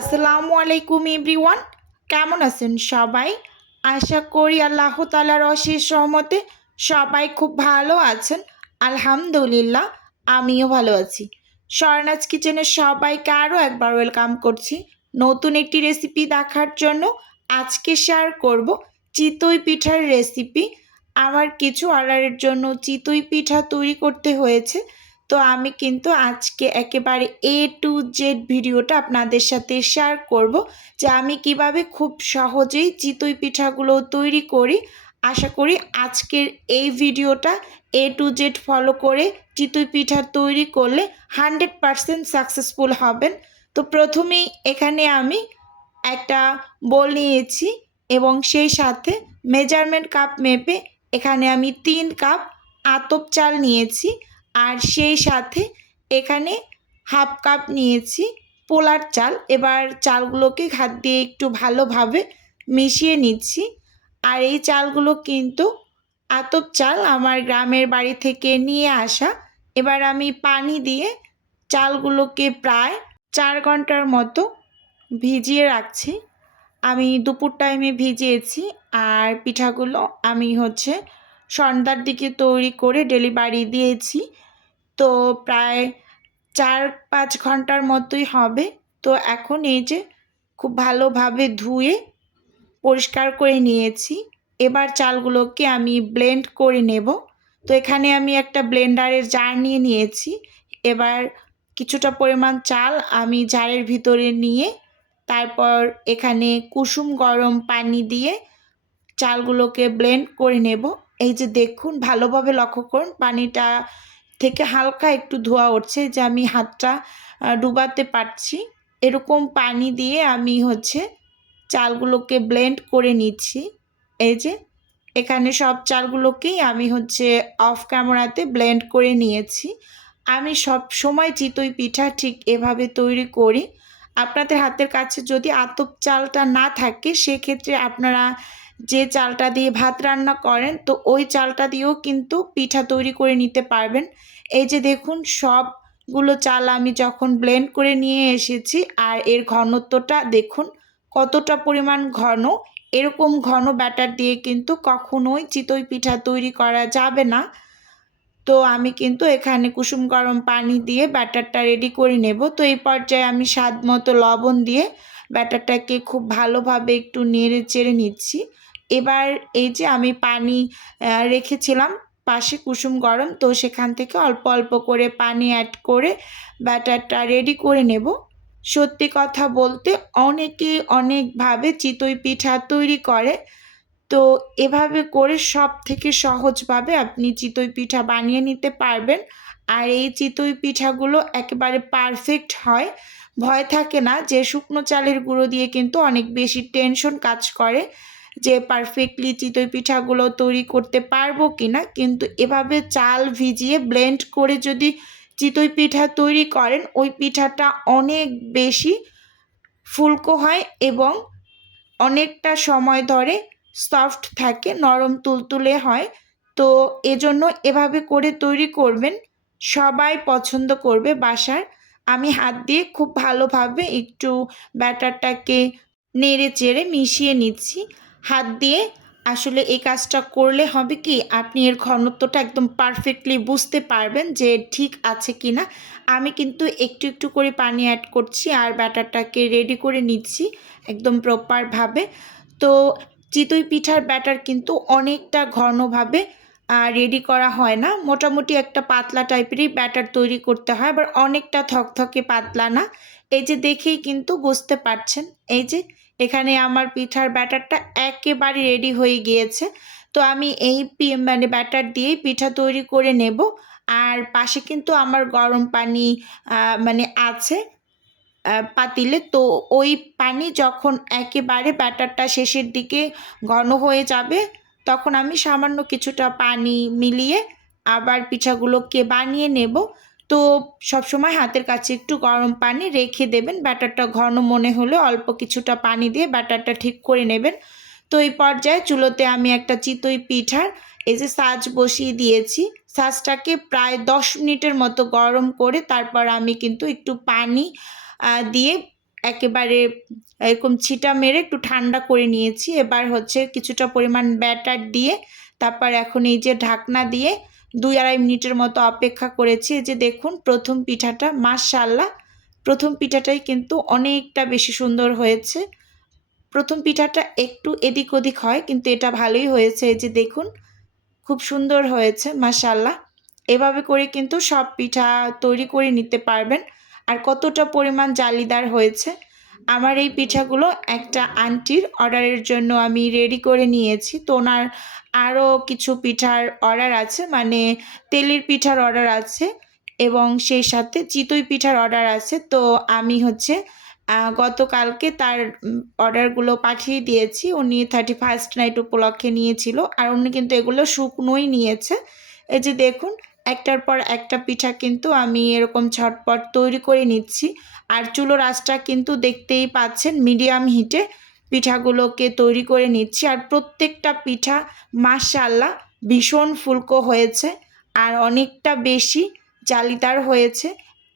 আসসালামু আলাইকুম এভরিওয়ান, কেমন আছেন সবাই? আশা করি আল্লাহ তাআলার অশেষ রহমতে সবাই খুব ভালো আছেন। আলহামদুলিল্লাহ, আমিও ভালো আছি। স্বর্ণাজ কিচেনে সবাইকে আরও একবার ওয়েলকাম করছি নতুন একটি রেসিপি দেখার জন্য। আজকে শেয়ার করব চিতই পিঠার রেসিপি। আমার কিছু অর্ডারের জন্য চিতই পিঠা তৈরি করতে হয়েছে, তো আমি কিন্তু আজকে একেবারে টু জেড ভিডিওটা আপনাদের সাথে শেয়ার করব যে আমি কিভাবে খুব সহজেই চিতই পিঠাগুলো তৈরি করি। আশা করি আজকের এই ভিডিওটা টু জেড ফলো করে চিতই পিঠা তৈরি করলে 100% সাকসেসফুল হবেন। তো প্রথমেই এখানে আমি একটা বোল নিয়েছি এবং সেই সাথে মেজারমেন্ট কাপ মেপে এখানে আমি 3 কাপ আতপ চাল নিয়েছি, আর সেই সাথে এখানে হাফ কাপ নিয়েছি পোলার চাল। এবার চালগুলোকে হাত দিয়ে একটু ভালোভাবে মিশিয়ে নিচ্ছি। আর এই চালগুলো কিন্তু আতপ চাল আমার গ্রামের বাড়ি থেকে নিয়ে আসা। এবার আমি পানি দিয়ে চালগুলোকে প্রায় 4 ঘন্টার মতো ভিজিয়ে রাখছি। আমি দুপুর টাইমে ভিজিয়েছি, আর পিঠাগুলো আমি সন্ধ্যার দিকে তৈরি করে ডেলিভারি দিয়েছি। তো প্রায় 4-5 ঘন্টার মতোই হবে। তো এখন এই যে খুব ভালোভাবে ধুয়ে পরিষ্কার করে নিয়েছি। এবার চালগুলোকে আমি ব্লেন্ড করে নেব। তো এখানে আমি একটা ব্লেন্ডারের জার নিয়ে নিয়েছি। এবার কিছুটা পরিমাণ চাল আমি জারের ভিতরে নিয়ে তারপর এখানে কুসুম গরম পানি দিয়ে চালগুলোকে ব্লেন্ড করে নেব। এই যে দেখুন, ভালোভাবে লক্ষ্য করুন, পানিটা থেকে হালকা একটু ধোঁয়া উঠছে, যে আমি হাতটা ডুবাতে পারছি। এরকম পানি দিয়ে আমি চালগুলোকে ব্লেন্ড করে নিচ্ছি। এই যে এখানে সব চালগুলোকেই আমি অফ ক্যামেরাতে ব্লেন্ড করে নিয়েছি। আমি সব সময় চিতই পিঠা ঠিক এভাবে তৈরি করি। আপনাদের হাতের কাছে যদি আতপ চালটা না থাকে, সেক্ষেত্রে আপনারা যে চালটা দিয়ে ভাত রান্না করেন, তো ওই চালটা দিয়েও কিন্তু পিঠা তৈরি করে নিতে পারবেন। এই যে দেখুন, সবগুলো চাল আমি যখন ব্লেন্ড করে নিয়ে এসেছি, আর এর ঘনত্বটা দেখুন কতটা পরিমাণ ঘন। এরকম ঘন ব্যাটার দিয়ে কিন্তু কখনোই চিতই পিঠা তৈরি করা যাবে না। তো আমি কিন্তু এখানে কুসুম গরম পানি দিয়ে ব্যাটারটা রেডি করে নেব। তো এই পর্যায়ে আমি স্বাদ মতো লবণ দিয়ে ব্যাটারটাকে খুব ভালোভাবে একটু নেড়ে চেড়ে নিচ্ছি। এবার এই যে আমি পানি রেখেছিলাম পাশে কুসুম গরম, তো সেখান থেকে অল্প অল্প করে পানি অ্যাড করে ব্যাটারটা রেডি করে নেব। সত্যি কথা বলতে অনেকে অনেকভাবে চিতই পিঠা তৈরি করে, তো এভাবে করে সব থেকে সহজভাবে আপনি চিতই পিঠা বানিয়ে নিতে পারবেন। আর এই চিতই পিঠাগুলো একেবারে পারফেক্ট হয়। ভয় থাকে না যে শুকনো চালের গুঁড়ো দিয়ে কিন্তু অনেক বেশি টেনশন কাজ করে যে পারফেক্টলি চিতই পিঠাগুলো তৈরি করতে পারবো কি না। কিন্তু এভাবে চাল ভিজিয়ে ব্লেন্ড করে যদি চিতই পিঠা তৈরি করেন, ওই পিঠাটা অনেক বেশি ফুলকো হয় এবং অনেকটা সময় ধরে সফট থাকে, নরম তুলতুলে হয়। তো এজন্য এভাবে করে তৈরি করবেন, সবাই পছন্দ করবে বাসার। আমি হাত দিয়ে খুব ভালোভাবে একটু ব্যাটারটাকে নেড়ে চেড়ে মিশিয়ে নিচ্ছি। হাত দিয়ে আসলে এই কাজটা করলে হবে কি, আপনি এর ঘনত্বটা একদম পারফেক্টলি বুঝতে পারবেন যে ঠিক আছে কি না। আমি কিন্তু একটু একটু করে পানি অ্যাড করছি আর ব্যাটারটাকে রেডি করে নিচ্ছি একদম প্রপারভাবে। তো চিতই পিঠার ব্যাটার কিন্তু অনেকটা ঘনভাবে রেডি করা হয় না, মোটামুটি একটা পাতলা টাইপেরই ব্যাটার তৈরি করতে হয়, আবার অনেকটা থকথকে পাতলা না। এই যে দেখেই কিন্তু বুঝতে পারছেন, এই যে এখানে আমার পিঠার ব্যাটারটা একেবারে রেডি হয়ে গিয়েছে। তো আমি এই ব্যাটার দিয়েই পিঠা তৈরি করে নেব। আর পাশে কিন্তু আমার গরম পানি আছে পাতিলে। তো ওই পানি যখন একেবারে ব্যাটারটা শেষের দিকে ঘন হয়ে যাবে, তখন আমি সামান্য কিছুটা পানি মিলিয়ে আবার পিঠাগুলোকে বানিয়ে নেব। তো সবসময় হাতের কাছে একটু গরম পানি রেখে দেবেন। ব্যাটারটা ঘন মনে হলে অল্প কিছুটা পানি দিয়ে ব্যাটারটা ঠিক করে নেবেন। তো এই পর্যায়ে চুলোতে আমি একটা চিতই পিঠার এই যে সাজ বসিয়ে দিয়েছি। সাজটাকে প্রায় 10 মিনিটের মতো গরম করে তারপর আমি কিন্তু একটু পানি দিয়ে একেবারে এরকম ছিটা মেরে একটু ঠান্ডা করে নিয়েছি। এবার হচ্ছে কিছুটা পরিমাণ ব্যাটার দিয়ে তারপর এখন এই যে ঢাকনা দিয়ে 2-2.5 মিনিটের মতো অপেক্ষা করেছি। এই যে দেখুন প্রথম পিঠাটা মাশাআল্লাহ, প্রথম পিঠাটাই কিন্তু অনেকটা বেশি সুন্দর হয়েছে। প্রথম পিঠাটা একটু এদিক ওদিক হয় কিন্তু এটা ভালোই হয়েছে। এই যে দেখুন খুব সুন্দর হয়েছে মাশাআল্লাহ। এভাবে করে কিন্তু সব পিঠা তৈরি করে নিতে পারবেন। আর কতটা পরিমাণ জালিদার হয়েছে। আমার এই পিঠাগুলো একটা আন্টির অর্ডারের জন্য আমি রেডি করে নিয়েছি। তো ওনার আরও কিছু পিঠার অর্ডার আছে, মানে তেলের পিঠার অর্ডার আছে এবং সেই সাথে চিতই পিঠার অর্ডার আছে। তো আমি হচ্ছে গতকালকে তার অর্ডারগুলো পাঠিয়ে দিয়েছি। উনি 31st নাইট উপলক্ষে নিয়েছিল আর উনি কিন্তু এগুলো শুকনোই নিয়েছে। এই যে দেখুন একটার পর একটা পিঠা কিন্তু আমি এরকম ঝটপট তৈরি করে নিচ্ছি। আর চুলোর আঁচটা কিন্তু দেখতেই পাচ্ছেন মিডিয়াম হিটে পিঠাগুলোকে তৈরি করে নিচ্ছি। আর প্রত্যেকটা পিঠা মাশাআল্লাহ ভীষণ ফুলকো হয়েছে আর অনেকটা বেশি জালিদার হয়েছে।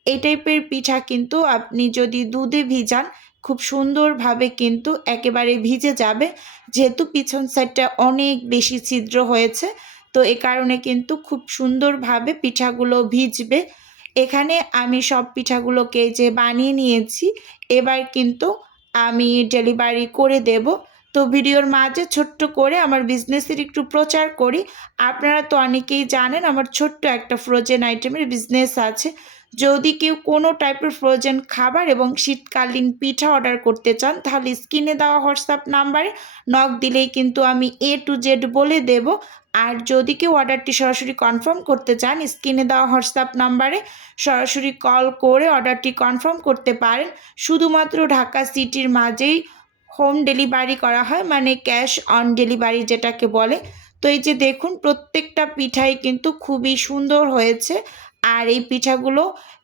এই টাইপের পিঠা কিন্তু আপনি যদি দুধে ভিজান খুব সুন্দরভাবে কিন্তু একেবারে ভিজে যাবে, যেহেতু পিছন সাইডটা অনেক বেশি ছিদ্র হয়েছে। তো এ কারণে কিন্তু খুব সুন্দরভাবে পিঠাগুলো ভিজবে। এখানে আমি সব পিঠাগুলোকে যে বানিয়ে নিয়েছি, এবার কিন্তু আমি ডেলিভারি করে দেব। তো ভিডিওর মাঝে ছোট্ট করে আমার বিজনেসের একটু প্রচার করি। আপনারা তো অনেকেই জানেন আমার ছোট্ট একটা ফ্রোজেন আইটেমের বিজনেস আছে। যদি কেউ কোনো টাইপের ফ্রোজেন খাবার এবং শীতকালীন পিঠা অর্ডার করতে চান তাহলে স্ক্রিনে দেওয়া হোয়াটসঅ্যাপ নাম্বারে নক দিলেই কিন্তু আমি A to Z বলে দেব। আর যদি কেউ অর্ডারটি সরাসরি কনফার্ম করতে চান স্ক্রিনে দেওয়া হোয়াটসঅ্যাপ নাম্বারে সরাসরি কল করে অর্ডারটি কনফার্ম করতে পারেন। শুধুমাত্র ঢাকা সিটির মাঝেই হোম ডেলিভারি করা হয়, মানে ক্যাশ অন ডেলিভারি যেটাকে বলে। তো এই যে দেখুন প্রত্যেকটা পিঠাই কিন্তু খুবই সুন্দর হয়েছে আর এই পিঠাগুলো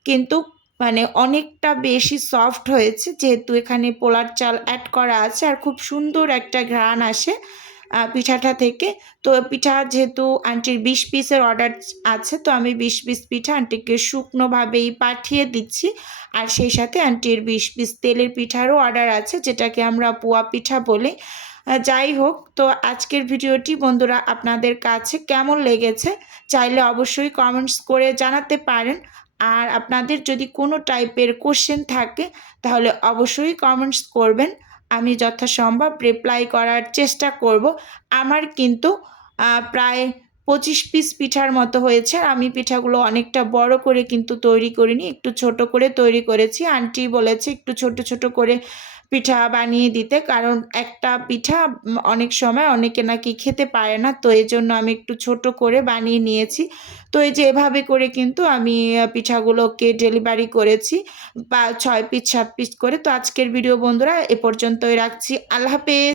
কিন্তু মানে অনেকটা বেশি সফট হয়েছে, যেহেতু এখানে পোলার চাল অ্যাড করা আছে আর খুব সুন্দর একটা ঘ্রাণ আসে পিঠাটা থেকে। তো পিঠা যেহেতু আন্টির 20 পিসের অর্ডার আছে, তো আমি 20 পিস পিঠা আন্টিকে শুকনোভাবেই পাঠিয়ে দিচ্ছি। আর সেই সাথে আন্টির 20 পিস তেলের পিঠারও অর্ডার আছে, যেটাকে আমরা পোয়া পিঠা বলি। যাই হোক, তো আজকের ভিডিওটি বন্ধুরা আপনাদের কাছে কেমন লেগেছে চাইলে অবশ্যই কমেন্টস করে জানাতে পারেন। আর আপনাদের যদি কোনো টাইপের কোশ্চেন থাকে তাহলে অবশ্যই কমেন্টস করবেন, আমি যথাসম্ভব রিপ্লাই করার চেষ্টা করব। আমার কিন্তু প্রায় 25 পিস পিঠার মতো হয়েছে। আমি পিঠাগুলো অনেকটা বড় করে কিন্তু তৈরি করিনি, একটু ছোট করে তৈরি করেছি। আন্টি বলেছে একটু ছোট ছোট করে পিঠা বানিয়ে দিতে, কারণ একটা পিঠা অনেক সময় অনেকে নাকি খেতে পারে না, তো এই জন্য আমি একটু ছোট করে বানিয়ে নিয়েছি। তো এই যে এভাবে করে কিন্তু আমি পিঠাগুলোকে ডেলিভারি করেছি বা 6 পিস 7 পিস করে। তো আজকের ভিডিও বন্ধুরা এ পর্যন্তই রাখছি। আল্লাহ হাফেজ।